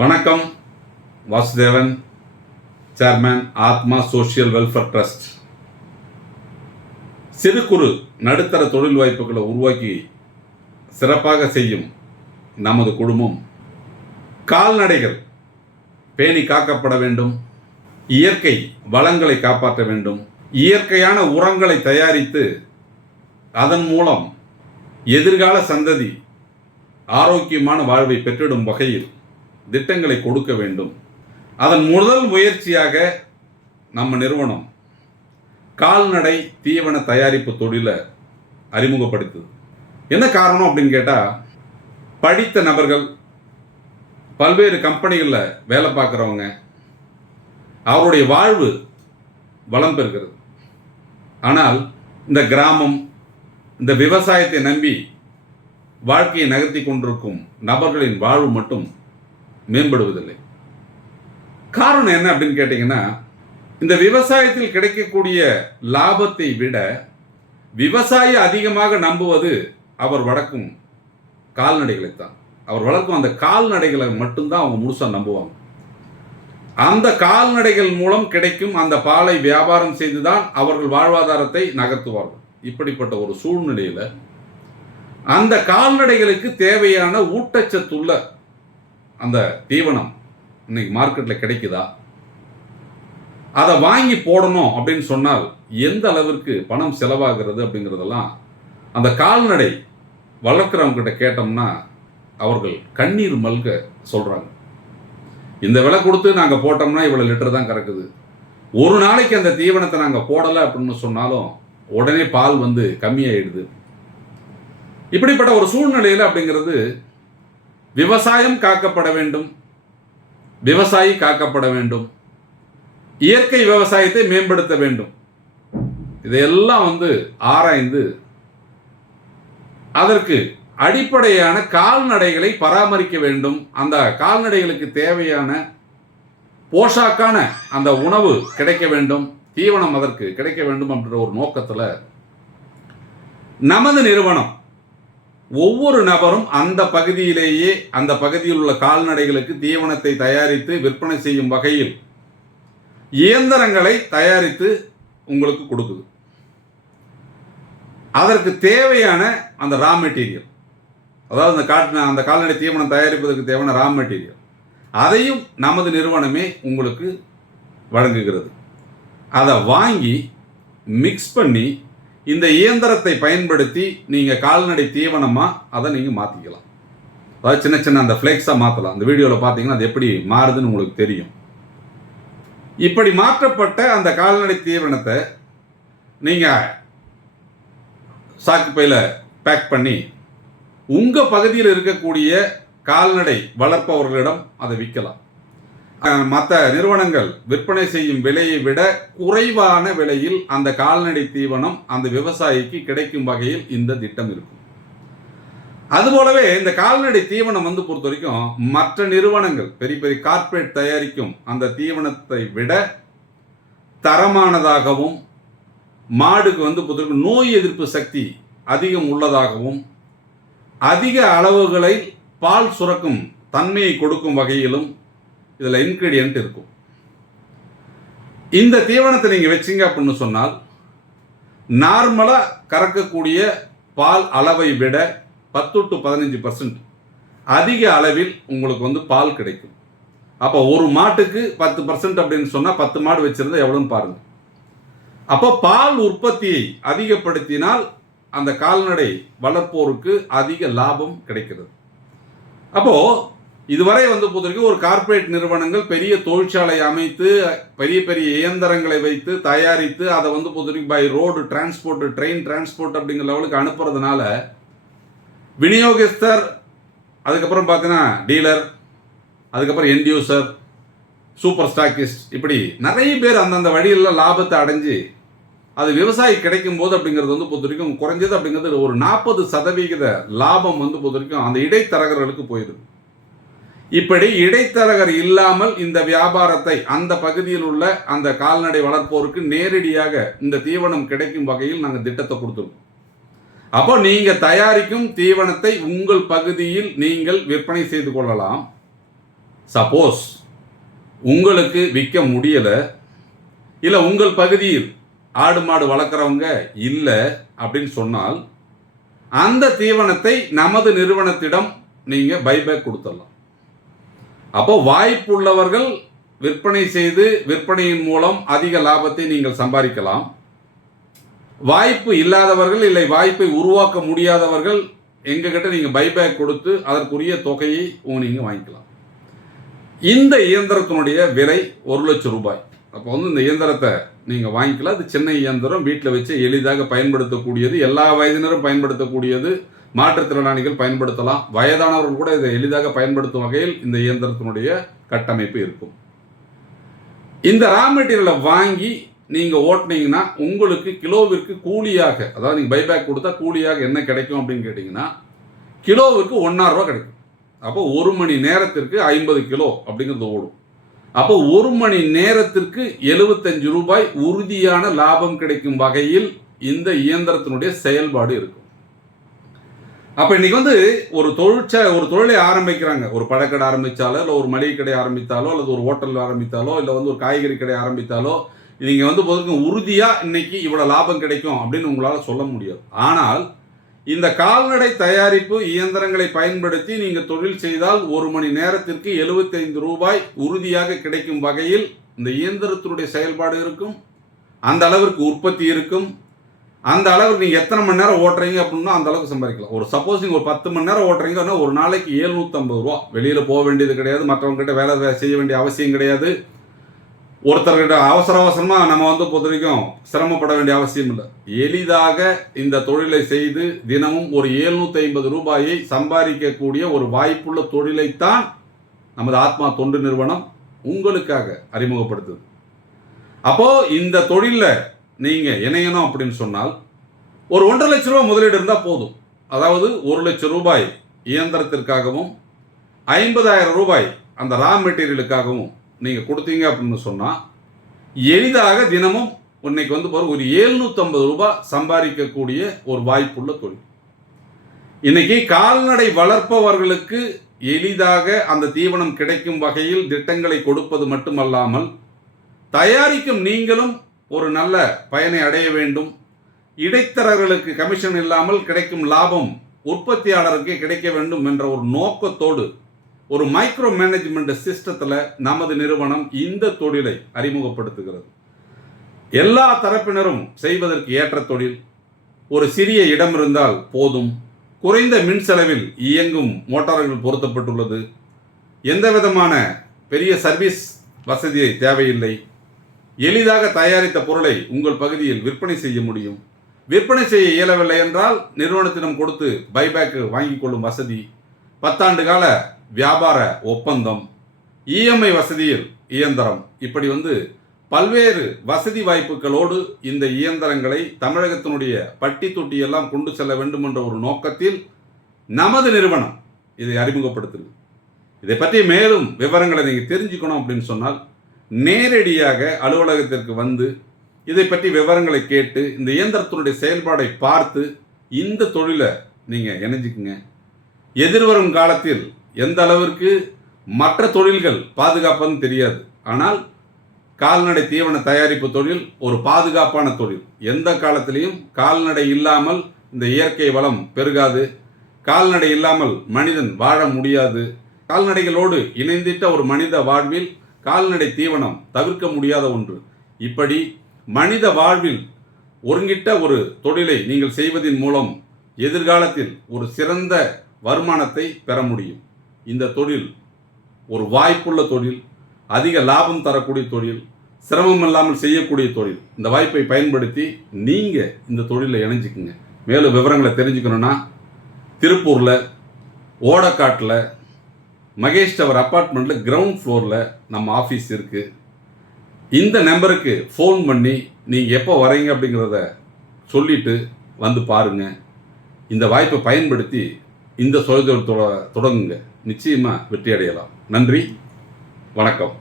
வணக்கம். வாசுதேவன், சேர்மன், ஆத்மா social welfare trust. சிறு குறு நடுத்தர தொழில் வாய்ப்புகளை உருவாக்கி சிறப்பாக செய்யும் நமது குடும்பம் கால்நடைகள் பேணி காக்கப்பட வேண்டும், இயற்கை வளங்களை காப்பாற்ற வேண்டும், இயற்கையான உரங்களை தயாரித்து அதன் மூலம் எதிர்கால சந்ததி ஆரோக்கியமான வாழ்வை பெற்றிடும் வகையில் திட்டங்களை கொடுக்க வேண்டும். அதன் முதல் முயற்சியாக நம்ம நிறுவனம் கால்நடை தீவன தயாரிப்பு தொழிலை அறிமுகப்படுத்துது. என்ன காரணம் அப்படின்னு கேட்டால், படித்த நபர்கள், பல்வேறு கம்பெனிகளில் வேலை பார்க்குறவங்க, அவருடைய வாழ்வு வளம் பெறுகிறது. ஆனால் இந்த கிராமம், இந்த விவசாயத்தை நம்பி வாழ்க்கையை நகர்த்தி கொண்டிருக்கும் நபர்களின் வாழ்வு மட்டும் மேம்படுவதில்லை. காரணம் என்ன அப்படின்னு கேட்டிங்கன்னா, இந்த விவசாயத்தில் கிடைக்கக்கூடிய லாபத்தை விட விவசாயி அதிகமாக நம்புவது அவர் வளர்க்கும் கால்நடைகளைத்தான். அவர் வளர்க்கும் அந்த கால்நடைகளை மட்டும்தான் அவங்க முழுசாக நம்புவாங்க. அந்த கால்நடைகள் மூலம் கிடைக்கும் அந்த பாலை வியாபாரம் செய்துதான் அவர்கள் வாழ்வாதாரத்தை நகர்த்துவார்கள். இப்படிப்பட்ட ஒரு சூழ்நிலையில் அந்த கால்நடைகளுக்கு தேவையான ஊட்டச்சத்துள்ள அந்த தீவனம் இன்னைக்கு மார்க்கெட்டில் கிடைக்குதா? அதை வாங்கி போடணும் அப்படின்னு சொன்னால் எந்த அளவிற்கு பணம் செலவாகிறது அப்படிங்கிறதெல்லாம் அந்த கால்நடை வளர்க்குறவங்ககிட்ட கேட்டோம்னா அவர்கள் கண்ணீர் மல்க சொல்கிறாங்க. இந்த விலை கொடுத்து நாங்கள் போட்டோம்னா இவ்வளோ லிட்டர் தான் கறக்குது. ஒரு நாளைக்கு அந்த தீவனத்தை நாங்கள் போடலை அப்படின்னு சொன்னாலும் உடனே பால் வந்து கம்மியாயிடுது. இப்படிப்பட்ட ஒரு சூழ்நிலையில் அப்படிங்கிறது விவசாயம் காக்கப்பட வேண்டும், விவசாயி காக்கப்பட வேண்டும், இயற்கை விவசாயத்தை மேம்படுத்த வேண்டும். இதையெல்லாம் ஆராய்ந்து அதற்கு அடிப்படையான கால்நடைகளை பராமரிக்க வேண்டும். அந்த கால்நடைகளுக்கு தேவையான போஷாக்கான அந்த உணவு கிடைக்க வேண்டும், தீவனம் அதற்கு கிடைக்க வேண்டும் என்ற ஒரு நோக்கத்தில் நமது நிறுவனம் ஒவ்வொரு நபரும் அந்த பகுதியிலேயே அந்த பகுதியில் உள்ள கால்நடைகளுக்கு தீவனத்தை தயாரித்து விற்பனை செய்யும் வகையில் இயந்திரங்களை தயாரித்து உங்களுக்கு கொடுக்குது. அதற்கு தேவையான அந்த ரா மெட்டீரியல், அதாவது அந்த கால்நடை தீவனம் தயாரிப்பதற்கு தேவையான ரா மெட்டீரியல், அதையும் நமது நிறுவனமே உங்களுக்கு வழங்குகிறது. அதை வாங்கி மிக்ஸ் பண்ணி இந்த இயந்திரத்தை பயன்படுத்தி நீங்கள் கால்நடை தீவனமாக அதை நீங்கள் மாற்றிக்கலாம். அதாவது சின்ன சின்ன அந்த ஃப்ளேக்ஸாக மாற்றலாம். அந்த வீடியோவில் பார்த்தீங்கன்னா அது எப்படி மாறுதுன்னு உங்களுக்கு தெரியும். இப்படி மாற்றப்பட்ட அந்த கால்நடை தீவனத்தை நீங்கள் சாக்கு பையில் பேக் பண்ணி உங்கள் பகுதியில் இருக்கக்கூடிய கால்நடை வளர்ப்பவர்களிடம் அதை விற்கலாம். மற்ற நிறுவனங்கள் விற்பனை செய்யும் விலையை விட குறைவான விலையில் அந்த கால்நடை தீவனம் அந்த விவசாயிக்கு கிடைக்கும் வகையில் இந்த திட்டம் இருக்கும். அதுபோலவே இந்த கால்நடை தீவனம் பொறுத்த வரைக்கும் மற்ற நிறுவனங்கள் பெரிய பெரிய கார்ப்பரேட் தயாரிக்கும் அந்த தீவனத்தை விட தரமானதாகவும் மாடுக்கு பொறுத்த வரைக்கும் நோய் எதிர்ப்பு சக்தி அதிகம் உள்ளதாகவும் அதிக அளவுகளை பால் சுரக்கும் தன்மையை கொடுக்கும் வகையிலும் இதில் இன்கிரீடியன்ட் இருக்கும். இந்த தீவனத்தை நீங்கள் வச்சிங்க அப்படின்னு சொன்னால் நார்மலாக கறக்கக்கூடிய பால் அளவை விட 10 to 15% அதிக அளவில் உங்களுக்கு பால் கிடைக்கும். அப்போ ஒரு மாட்டுக்கு 10% அப்படின்னு சொன்னால் 10 மாடு வச்சிருந்தா எவ்வளோன்னு பாருங்கள். அப்போ பால் உற்பத்தியை அதிகப்படுத்தினால் அந்த கால்நடை வளர்ப்போருக்கு அதிக லாபம் கிடைக்கிறது. அப்போது இதுவரை பொறுத்தவரைக்கும் ஒரு கார்ப்பரேட் நிறுவனங்கள் பெரிய தொழிற்சாலை அமைத்து பெரிய பெரிய இயந்திரங்களை வைத்து தயாரித்து அதை பொறுத்தவரைக்கும் by road transport, train transport அப்படிங்கிற லெவலுக்கு அனுப்புறதுனால விநியோகஸ்தர், அதுக்கப்புறம் பார்த்தீங்கன்னா டீலர், அதுக்கப்புறம் என்டியூசர், சூப்பர் ஸ்டாக்கிஸ்ட், இப்படி நிறைய பேர் அந்தந்த வழியில் லாபத்தை அடைஞ்சு அது விவசாயி கிடைக்கும் போது அப்படிங்கிறது பொறுத்த வரைக்கும் குறைஞ்சது அப்படிங்கிறது ஒரு 40% லாபம் பொறுத்த வரைக்கும் அந்த இடைத்தரகர்களுக்கு போயிடுது. இப்படி இடைத்தரகர் இல்லாமல் இந்த வியாபாரத்தை அந்த பகுதியில் உள்ள அந்த கால்நடை வளர்ப்போருக்கு நேரடியாக இந்த தீவனம் கிடைக்கும் வகையில் நாங்கள் திட்டத்தை கொடுத்துருக்கோம். அப்போ நீங்கள் தயாரிக்கும் தீவனத்தை உங்கள் பகுதியில் நீங்கள் விற்பனை செய்து கொள்ளலாம். சப்போஸ் உங்களுக்கு விற்க முடியலை, இல்லை உங்கள் பகுதியில் ஆடு மாடு வளர்க்குறவங்க இல்லை அப்படின்னு சொன்னால் அந்த தீவனத்தை நமது நிறுவனத்திடம் நீங்கள் பைபேக் கொடுத்துடலாம். அப்போ வாய்ப்புள்ளவர்கள் விற்பனை செய்து விற்பனையின் மூலம் அதிக லாபத்தை நீங்கள் சம்பாதிக்கலாம். வாய்ப்பு இல்லாதவர்கள் இல்லை வாய்ப்பை உருவாக்க முடியாதவர்கள் எங்ககிட்ட நீங்கள் பைபேக் கொடுத்து அதற்குரிய தொகையை நீங்கள் வாங்கிக்கலாம். இந்த இயந்திரத்தினுடைய விலை 1 லட்சம் ரூபாய். அப்போ இந்த இயந்திரத்தை நீங்கள் வாங்கிக்கலாம். அது சின்ன இயந்திரம், வீட்டில் வச்சு எளிதாக பயன்படுத்தக்கூடியது, எல்லா வயதினரும் பயன்படுத்தக்கூடியது, மாற்றுத்திறனாளிகள் பயன்படுத்தலாம், வயதானவர்கள் கூட இதை எளிதாக பயன்படுத்தும் வகையில் இந்த இயந்திரத்தினுடைய கட்டமைப்பு இருக்கும். இந்த ரா மெட்டீரியலை வாங்கி நீங்கள் ஓட்டினீங்கன்னா உங்களுக்கு கிலோவிற்கு கூலியாக, அதாவது நீங்கள் பைபேக் கொடுத்தா கூலியாக என்ன கிடைக்கும் அப்படின்னு கேட்டிங்கன்னா கிலோவுக்கு 1.5 ரூபா கிடைக்கும். அப்போ 1 மணி நேரத்திற்கு 50 கிலோ அப்படிங்கிறது ஓடும். அப்போ 1 மணி நேரத்திற்கு 75 ரூபாய் உறுதியான லாபம் கிடைக்கும் வகையில் இந்த இயந்திரத்தினுடைய செயல்பாடு இருக்கும். அப்போ இன்னைக்கு ஒரு தொழிலை ஆரம்பிக்கிறாங்க. ஒரு பழக்கடை ஆரம்பித்தாலோ, இல்லை ஒரு மளிகை கடை ஆரம்பித்தாலோ, அல்லது ஒரு ஹோட்டல் ஆரம்பித்தாலோ, இல்லை ஒரு காய்கறி கடை ஆரம்பித்தாலோ, நீங்கள் உறுதியாக இன்னைக்கு இவ்வளோ லாபம் கிடைக்கும் அப்படின்னு உங்களால் சொல்ல முடியாது. ஆனால் இந்த கால்நடை தயாரிப்பு இயந்திரங்களை பயன்படுத்தி நீங்கள் தொழில் செய்தால் 1 மணி நேரத்திற்கு 75 ரூபாய் உறுதியாக கிடைக்கும் வகையில் இந்த இயந்திரத்தினுடைய செயல்பாடு இருக்கும். அந்த அளவிற்கு உற்பத்தி இருக்கும். அந்த அளவுக்கு நீங்கள் எத்தனை மணி நேரம் ஓட்டுறீங்க அப்படின்னா அந்த அளவுக்கு சம்பாதிக்கலாம். சப்போஸ் நீங்கள் ஒரு 10 மணி நேரம் ஓட்டுறீங்கன்னா ஒரு நாளைக்கு 750 ரூபா. வெளியில் போக வேண்டியது கிடையாது, மற்றவங்ககிட்ட வேலை செய்ய வேண்டிய அவசியம் கிடையாது. ஒருத்தர்கிட்ட அவசரமாக நம்ம பொறுத்த வரைக்கும் சிரமப்பட வேண்டிய அவசியம் இல்லை. எளிதாக இந்த தொழிலை செய்து தினமும் ஒரு 750 ரூபாயை சம்பாதிக்கக்கூடிய ஒரு வாய்ப்புள்ள தொழிலைத்தான் நமது ஆத்மா தொண்டு நிறுவனம் உங்களுக்காக அறிமுகப்படுத்துது. அப்போ இந்த தொழிலில் நீங்கள் இணையணும் அப்படின்னு சொன்னால் ஒரு 1.5 லட்சம் ரூபாய் முதலீடு இருந்தால் போதும். அதாவது 1 லட்சம் ரூபாய் இயந்திரத்திற்காகவும் 50,000 ரூபாய் அந்த ரா மெட்டீரியலுக்காகவும் நீங்கள் கொடுத்தீங்க அப்படின்னு சொன்னால் எளிதாக தினமும் இன்னைக்கு ஒரு 750 ரூபாய் சம்பாதிக்கக்கூடிய ஒரு வாய்ப்புள்ள தொழில். இன்னைக்கு கால்நடை வளர்ப்பவர்களுக்கு எளிதாக அந்த தீவனம் கிடைக்கும் வகையில் திட்டங்களை கொடுப்பது மட்டுமல்லாமல் தயாரிக்கும் நீங்களும் ஒரு நல்ல பயனை அடைய வேண்டும். இடைத்தரகர்களுக்கு கமிஷன் இல்லாமல் கிடைக்கும் லாபம் உற்பத்தியாளருக்கு கிடைக்க வேண்டும் என்ற ஒரு நோக்கத்தோடு ஒரு மைக்ரோ மேனேஜ்மெண்ட் சிஸ்டத்தில் நமது நிறுவனம் இந்த தொழிலை அறிமுகப்படுத்துகிறது. எல்லா தரப்பினரும் செய்வதற்கு ஏற்ற தொழில். ஒரு சிறிய இடம் இருந்தால் போதும். குறைந்த மின் செலவில் இயங்கும் மோட்டார்கள் பொருத்தப்பட்டுள்ளது. எந்த விதமான பெரிய சர்வீஸ் வசதியை தேவையில்லை. எளிதாக தயாரித்த பொருளை உங்கள் பகுதியில் விற்பனை செய்ய முடியும். விற்பனை செய்ய இயலவில்லை என்றால் நிறுவனத்திடம் கொடுத்து பைபேக் வாங்கிக் கொள்ளும் வசதி, 10 ஆண்டு கால வியாபார ஒப்பந்தம், இஎம்ஐ வசதியில் இயந்திரம், இப்படி பல்வேறு வசதி வாய்ப்புகளோடு இந்த இயந்திரங்களை தமிழகத்தினுடைய பட்டி தொட்டி எல்லாம் கொண்டு செல்ல வேண்டும் என்ற ஒரு நோக்கத்தில் நமது நிறுவனம் இதை அறிமுகப்படுத்துது. இதை பற்றி மேலும் விவரங்களை நீங்கள் தெரிஞ்சுக்கணும் அப்படின்னு சொன்னால் நேரடியாக அலுவலகத்திற்கு இதை பற்றி விவரங்களை கேட்டு இந்த இயந்திரத்தினுடைய செயல்பாடை பார்த்து இந்த தொழிலை நீங்கள் இணைஞ்சிக்குங்க. எதிர்வரும் காலத்தில் எந்த அளவிற்கு மற்ற தொழில்கள் பாதுகாப்புன்னு தெரியாது. ஆனால் கால்நடை தீவன தயாரிப்பு தொழில் ஒரு பாதுகாப்பான தொழில். எந்த காலத்திலையும் கால்நடை இல்லாமல் இந்த இயற்கை வளம் பெருகாது. கால்நடை இல்லாமல் மனிதன் வாழ முடியாது. கால்நடைகளோடு இணைந்திட்ட ஒரு மனித வாழ்வில் கால்நடை தீவனம் தவிர்க்க முடியாத ஒன்று. இப்படி மனித வாழ்வில் ஒருங்கிட்ட ஒரு தொழிலை நீங்கள் செய்வதன் மூலம் எதிர்காலத்தில் ஒரு சிறந்த வருமானத்தை பெற முடியும். இந்த தொழில் ஒரு வாய்ப்புள்ள தொழில், அதிக லாபம் தரக்கூடிய தொழில், சிரமம் இல்லாமல் செய்யக்கூடிய தொழில். இந்த வாய்ப்பை பயன்படுத்தி நீங்கள் இந்த தொழிலில் இணைஞ்சிக்குங்க. மேலும் விவரங்களை தெரிஞ்சுக்கணுன்னா திருப்பூரில் ஓடக்காட்டில் மகேஷ் டவர் அப்பார்ட்மெண்ட்டில் கிரவுண்ட் ஃப்ளோரில் நம்ம ஆஃபீஸ் இருக்குது. இந்த நம்பருக்கு ஃபோன் பண்ணி நீங்கள் எப்போ வரீங்க அப்படிங்கிறத சொல்லிவிட்டு பாருங்கள். இந்த வாய்ப்பை பயன்படுத்தி இந்த தொழில் தொடங்குங்க. நிச்சயமாக வெற்றி அடையலாம். நன்றி, வணக்கம்.